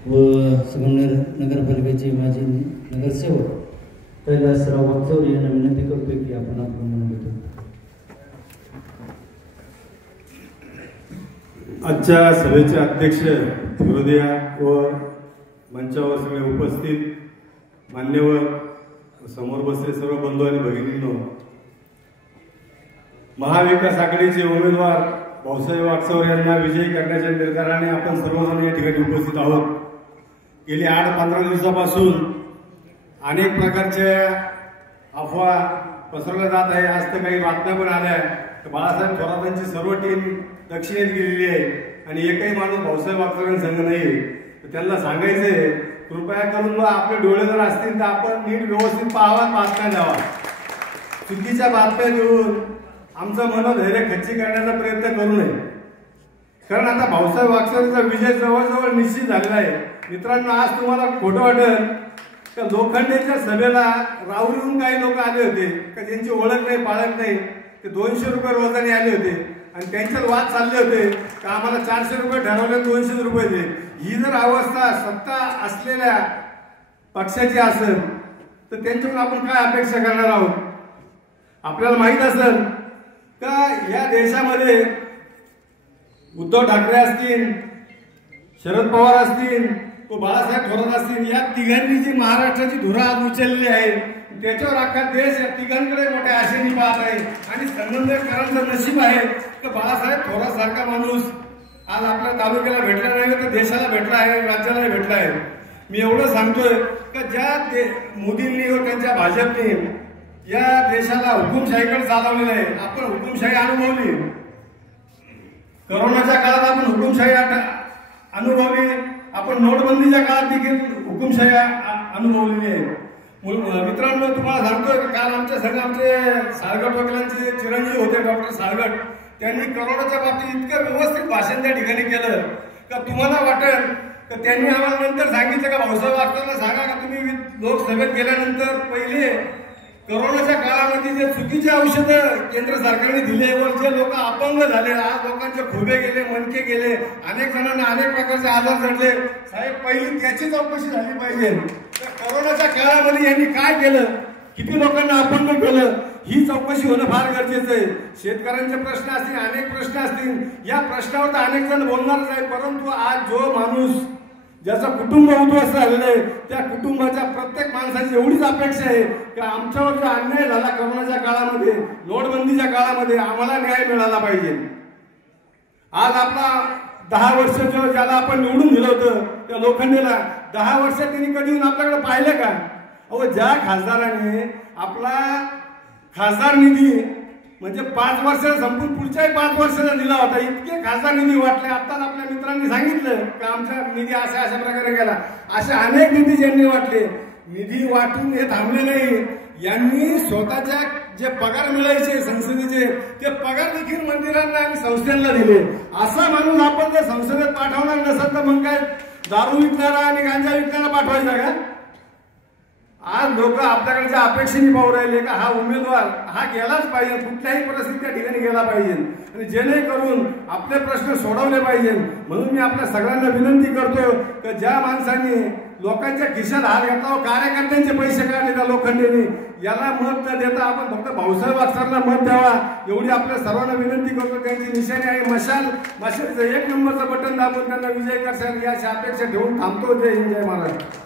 व संगमनेर नगरपालिकेचे माजी नगरसेवक कैलासराव वागचौरे यांना विनंती करतो की आपण आपलं म्हणून घेतो. आजच्या सभेचे अध्यक्ष विरोधिया व मंचावर सगळे उपस्थित मान्यवर, समोर बसले सर्व बंधू आणि भगिनींनो, महाविकास आघाडीचे उमेदवार भाऊसाहेब वागचौरे यांना विजयी करण्याच्या निर्धाराने आपण सर्वजण या ठिकाणी उपस्थित आहोत. गेली 8-15 दिवसापासून अनेक प्रकारच्या अफवा पसरवल्या जात आहे. आज तर काही बातम्या पण आल्या तर बाळासाहेब थोरातांची सर्व टीम दक्षिणेत गेलेली आहे आणि एकही माणूस भाऊसाहेब वागचौरे संघ नाही. तर त्यांना सांगायचंय, कृपया करून आपले डोळे जर असतील तर आपण नीट व्यवस्थित पाहावा, बातम्या द्यावा. चुकीच्या बातम्या देऊन आमचं मनोधैर्य खच्ची करण्याचा प्रयत्न करू नये. कारण आता भाऊसाहेब वागचौरेचा विजय जवळजवळ निश्चित झालेला आहे. मित्रांनो, आज तुम्हाला खोटं वाटेल का लोखंडेच्या सभेला राहुरीहून काही लोक आले होते का ज्यांची ओळख नाही पाळख नाही, ते 200 रुपये रोजाने आले होते आणि त्यांच्यात वाद चालले होते का आम्हाला 400 रुपये ठरवले, 200 रुपये दे. ही जर अवस्था सत्ता असलेल्या पक्षाची असेल तर त्यांच्याकडून आपण काय अपेक्षा करणार आहोत? आपल्याला माहित असेल का या देशामध्ये उद्धव ठाकरे असतील, शरद पवार असतील, तो बाळासाहेब थोरात असतील, या तिघांनी जी महाराष्ट्राची धुरा आज उचलली आहे त्याच्यावर अख्खा देश या तिघांकडे मोठ्या आशेने पाहत आहे. आणि संगमनेरकरांचं नशीब आहे की बाळासाहेब थोरात सारखा माणूस आज आपल्या तालुक्याला भेटला नाही तर देशाला भेटला आहे, राज्याला भेटला आहे. मी एवढं सांगतोय का ज्या मोदींनी व त्यांच्या भाजपने या देशाला हुकुमशाहीकडे चालवलेलं आहे, आपण हुकुमशाही अनुभवली. कोरोनाच्या काळात आपण हुकुमशाही अनुभवली, आपण नोटबंदीच्या काळात देखील हुकुमशाही अनुभवलेली आहे. मित्रांनो, तुम्हाला सांगतोय काल आमच्या संघ आमचे साळगट वकिलांचे चिरंजीव होते डॉक्टर साळगट, त्यांनी कोरोनाच्या बाबतीत इतकं व्यवस्थित भाषण त्या ठिकाणी केलं का तुम्हाला वाटेल का त्यांनी आम्हाला नंतर सांगितलं का भाऊसाहेब वागचौरेला सांगा का तुम्ही लोकसभेत गेल्यानंतर पहिले कोरोनाच्या काळामध्ये जे चुकीचे औषधं केंद्र सरकारने दिले व जे लोक अपंग झाले, आज लोकांचे खोबे गेले, मणके गेले, अनेक जणांना अनेक प्रकारचे आजार जडले, साहेब पहिली त्याची चौकशी झाली पाहिजे. कोरोनाच्या काळामध्ये यांनी काय केलं, किती लोकांना अपंग केलं, ही चौकशी होणं फार गरजेचं आहे. शेतकऱ्यांचे प्रश्न असतील, अनेक प्रश्न असतील, या प्रश्नावर तर अनेक जण बोलणारच आहे. परंतु आज जो माणूस ज्याचं कुटुंब उद्ध्वस्त झालेलं आहे त्या कुटुंबाच्या प्रत्येक माणसाची एवढीच अपेक्षा आहे की आमच्यावर जो अन्याय झाला कोरोनाच्या काळामध्ये, नोटबंदीच्या काळामध्ये, आम्हाला न्याय मिळाला पाहिजे. आज आपला 10 वर्ष जो ज्याला आपण निवडून दिलं होतं त्या लोखंडेला 10 वर्षात त्यांनी कधी येऊन आपल्याकडे पाहिलं का? अहो, ज्या खासदाराने आपला खासदार निधी म्हणजे 5 वर्ष संपून पुढच्याही 5 वर्षाचा दिला होता, इतके खासदार निधी वाटले. आत्ताच आपल्या मित्रांनी सांगितलं की आमचा निधी अशा प्रकारे गेला. असे अनेक निधी ज्यांनी वाटले, निधी वाटून हे थांबले नाही. यांनी स्वतःच्या जे पगार मिळायचे संसदेचे ते पगार देखील मंदिरांना आणि संस्थांना दिले. असा माणूस आपण जर संसदेत पाठवणार नसेल तर मग काय दारू विकणारा आणि गांजा विकणारा पाठवायचा का? आज लोक आपल्याकडच्या अपेक्षेने पाहू राहिले का हा उमेदवार हा गेलाच पाहिजे, कुठल्याही परिस्थितीत त्या ठिकाणी गेला पाहिजे आणि जेणेकरून आपले प्रश्न सोडवले पाहिजे. म्हणून मी आपल्या सगळ्यांना विनंती करतो की ज्या माणसाने लोकांच्या खिशात हात घातला व कार्यकर्त्यांचे पैसे काढले त्या लोखंडेने, याला मत न देता आपण फक्त भाऊसाहेब वागचौरेला मत द्यावा एवढी आपल्या सर्वांना विनंती करतो. त्यांची निशाणी आहे मशालचं 1 नंबरचं बटन दाबून त्यांना विजय करशाल याची अपेक्षा ठेवून थांबतो. जय हिंद, जय महाराष्ट्र.